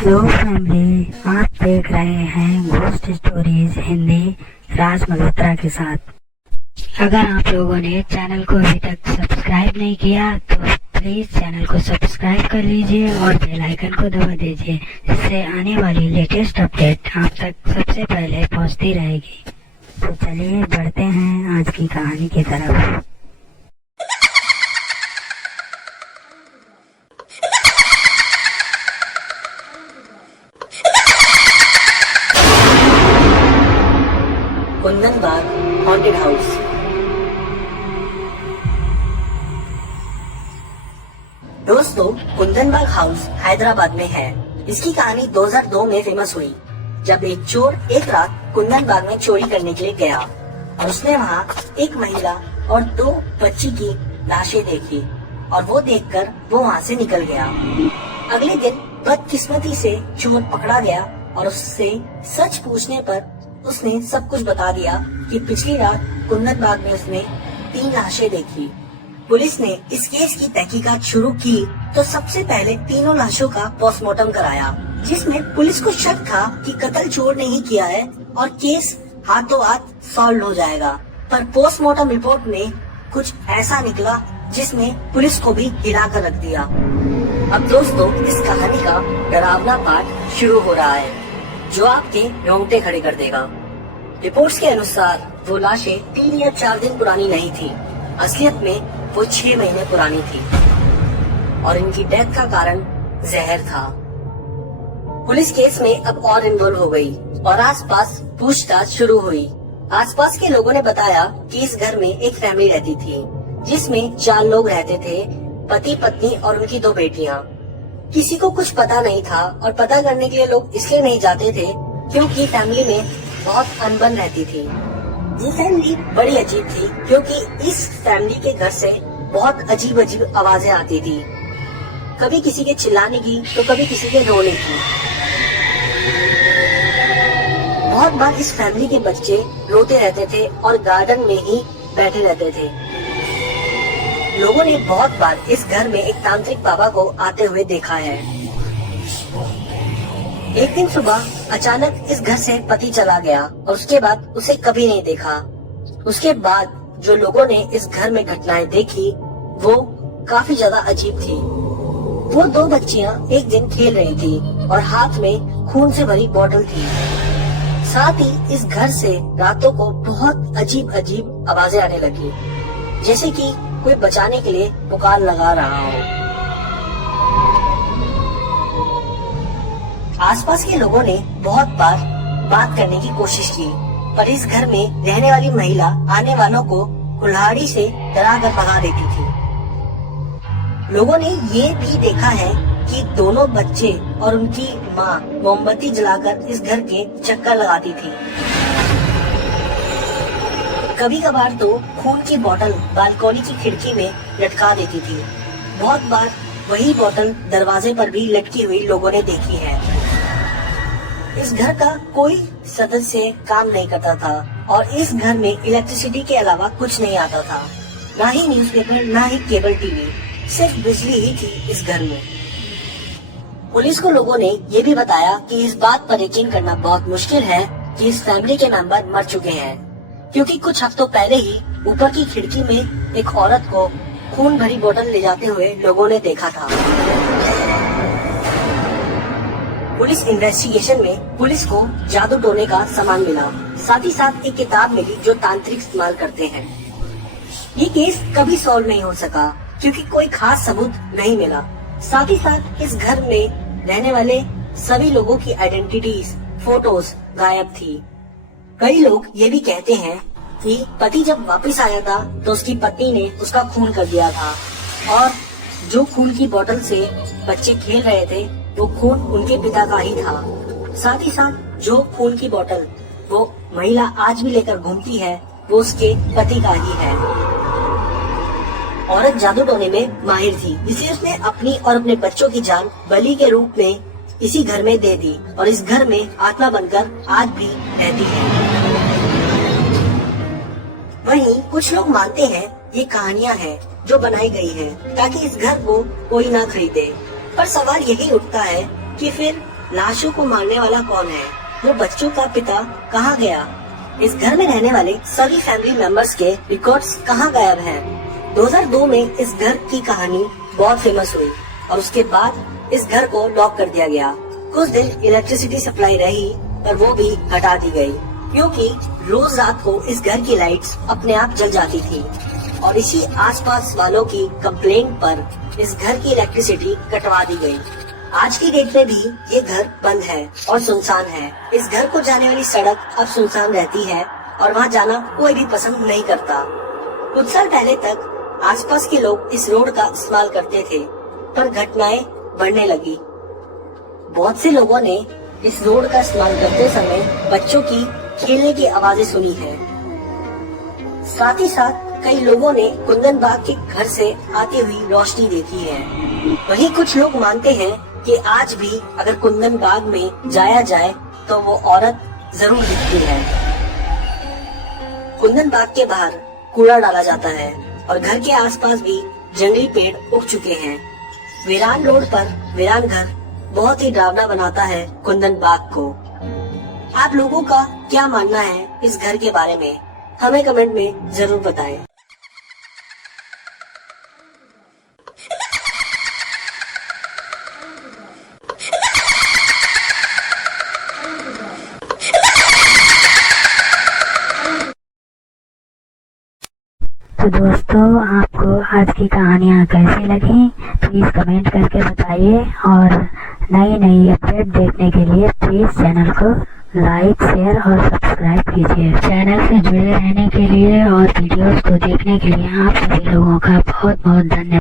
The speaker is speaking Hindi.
हेलो फैमिली, आप देख रहे हैं घोस्ट स्टोरीज हिंदी राज मल्होत्रा के साथ। अगर आप लोगों ने चैनल को अभी तक सब्सक्राइब नहीं किया तो प्लीज चैनल को सब्सक्राइब कर लीजिए और बेल आइकन को दबा दीजिए, जिससे आने वाली लेटेस्ट अपडेट आप तक सबसे पहले पहुंचती रहेगी। तो चलिए बढ़ते हैं आज की कहानी की तरफ। कुंदनबाग हॉन्टेड हाउस। दोस्तों, कुंदनबाग हाउस हैदराबाद में है। इसकी कहानी 2002 में फेमस हुई, जब एक चोर एक रात कुंदनबाग में चोरी करने के लिए गया और उसने वहाँ एक महिला और 2 बच्ची की लाशें देखी और वो देखकर वो वहाँ से निकल गया। अगले दिन बदकिस्मती से चोर पकड़ा गया और उससे सच पूछने पर उसने सब कुछ बता दिया कि पिछली रात कुंदनबाग में उसने 3 लाशें देखी। पुलिस ने इस केस की तहकीकात शुरू की तो सबसे पहले तीनों लाशों का पोस्टमार्टम कराया, जिसमें पुलिस को शक था कि कत्ल चोर ने ही किया है और केस हाथों हाथ सॉल्व हो जाएगा। पर पोस्टमार्टम रिपोर्ट में कुछ ऐसा निकला जिसने पुलिस को भी हिलाकर रख दिया। अब दोस्तों, इस कहानी का डरावना पार्ट शुरू हो रहा है, जो आपके रोंगटे खड़े कर देगा। रिपोर्ट्स के अनुसार वो लाशें 3 या 4 दिन पुरानी नहीं थी। असलियत में वो 6 महीने पुरानी थी और इनकी डेथ का कारण जहर था। पुलिस केस में अब और इन्वॉल्व हो गई और आसपास पूछताछ शुरू हुई। आसपास के लोगों ने बताया कि इस घर में एक फैमिली रहती थी, जिसमें 4 लोग रहते थे, पति पत्नी और उनकी 2 बेटियां। किसी को कुछ पता नहीं था और पता करने के लिए लोग इसलिए नहीं जाते थे क्योंकि फैमिली में बहुत अनबन रहती थी। ये फैमिली बड़ी अजीब थी क्योंकि इस फैमिली के घर से बहुत अजीब अजीब आवाजें आती थी, कभी किसी के चिल्लाने की तो कभी किसी के रोने की। बहुत बार इस फैमिली के बच्चे रोते रहते थे और गार्डन में ही बैठे रहते थे। लोगों ने बहुत बार इस घर में एक तांत्रिक बाबा को आते हुए देखा है। एक दिन सुबह अचानक इस घर से पति चला गया और उसके बाद उसे कभी नहीं देखा। उसके बाद जो लोगों ने इस घर में घटनाएं देखी वो काफी ज्यादा अजीब थी। वो 2 बच्चियां एक दिन खेल रही थी और हाथ में खून से भरी बोतल थी। साथ ही इस घर से रातों को बहुत अजीब अजीब आवाजें आने लगी, जैसे कि कोई बचाने के लिए पुकार लगा रहा हो। आसपास के लोगों ने बहुत बार बात करने की कोशिश की, पर इस घर में रहने वाली महिला आने वालों को कुल्हाड़ी से डराकर भगा देती थी। लोगों ने ये भी देखा है कि दोनों बच्चे और उनकी माँ मोमबत्ती जलाकर इस घर के चक्कर लगाती थी। कभी कभार तो खून की बोतल बालकनी की खिड़की में लटका देती थी। बहुत बार वही बोतल दरवाजे पर भी लटकी हुई लोगों ने देखी है। इस घर का कोई सदस्य काम नहीं करता था और इस घर में इलेक्ट्रिसिटी के अलावा कुछ नहीं आता था, ना ही न्यूज़पेपर, ना ही केबल टीवी, सिर्फ बिजली ही थी इस घर में। पुलिस को लोगों ने ये भी बताया कि इस बात पर यकीन करना बहुत मुश्किल है कि इस फैमिली के मेंबर मर चुके हैं, क्योंकि कुछ हफ्तों पहले ही ऊपर की खिड़की में एक औरत को खून भरी बोतल ले जाते हुए लोगों ने देखा था। पुलिस इन्वेस्टिगेशन में पुलिस को जादू टोने का सामान मिला, साथ ही साथ एक किताब मिली जो तांत्रिक इस्तेमाल करते हैं। ये केस कभी सॉल्व नहीं हो सका क्योंकि कोई खास सबूत नहीं मिला। साथ ही साथ इस घर में रहने वाले सभी लोगों की आइडेंटिटीज, फोटोज गायब थी। कई लोग ये भी कहते हैं कि पति जब वापस आया था तो उसकी पत्नी ने उसका खून कर दिया था और जो खून की बोतल से बच्चे खेल रहे थे वो खून उनके पिता का ही था। साथ ही साथ जो खून की बोतल वो महिला आज भी लेकर घूमती है वो उसके पति का ही है। औरत जादू टोने में माहिर थी, इसलिए उसने अपनी और अपने बच्चों की जान बलि के रूप में इसी घर में दे दी और इस घर में आत्मा बनकर आज भी रहती है। वहीं कुछ लोग मानते हैं ये कहानियाँ हैं जो बनाई गई हैं ताकि इस घर को कोई ना खरीदे। पर सवाल यही उठता है कि फिर लाशों को मारने वाला कौन है, वो बच्चों का पिता कहाँ गया, इस घर में रहने वाले सभी फैमिली मेंबर्स के रिकॉर्ड्स कहाँ गायब हैं। 2002 में इस घर की कहानी बहुत फेमस हुई और उसके बाद इस घर को लॉक कर दिया गया। कुछ दिन इलेक्ट्रिसिटी सप्लाई रही पर वो भी हटा दी गई, क्योंकि रोज रात को इस घर की लाइट्स अपने आप जल जाती थी और इसी आसपास वालों की कंप्लेंट पर इस घर की इलेक्ट्रिसिटी कटवा दी गई। आज की डेट में भी ये घर बंद है और सुनसान है। इस घर को जाने वाली सड़क अब सुनसान रहती है और वहाँ जाना कोई भी पसंद नहीं करता। कुछ साल पहले तक आसपास के लोग इस रोड का इस्तेमाल करते थे, पर घटनाएं बढ़ने लगी। बहुत से लोगों ने इस रोड का इस्तेमाल करते समय बच्चों की खेलने की आवाजें सुनी है। साथ ही साथ कई लोगों ने कुंदन बाग के घर से आती हुई रोशनी देखी है। वहीं कुछ लोग मानते हैं कि आज भी अगर कुंदन बाग में जाया जाए तो वो औरत जरूर दिखती है। कुंदन बाग के बाहर कूड़ा डाला जाता है और घर के आसपास भी जंगली पेड़ उग चुके हैं। वीरान रोड पर वीरान घर बहुत ही डरावना बनाता है कुंदन बाग को। आप लोगों का क्या मानना है इस घर के बारे में, हमें कमेंट में जरूर बताएं। तो दोस्तों, आपको आज की कहानियाँ कैसी लगी प्लीज़ कमेंट करके बताइए और नई नई अपडेट देखने के लिए प्लीज़ चैनल को लाइक, शेयर और सब्सक्राइब कीजिए। चैनल से जुड़े रहने के लिए और वीडियोस को देखने के लिए आप सभी लोगों का बहुत बहुत धन्यवाद।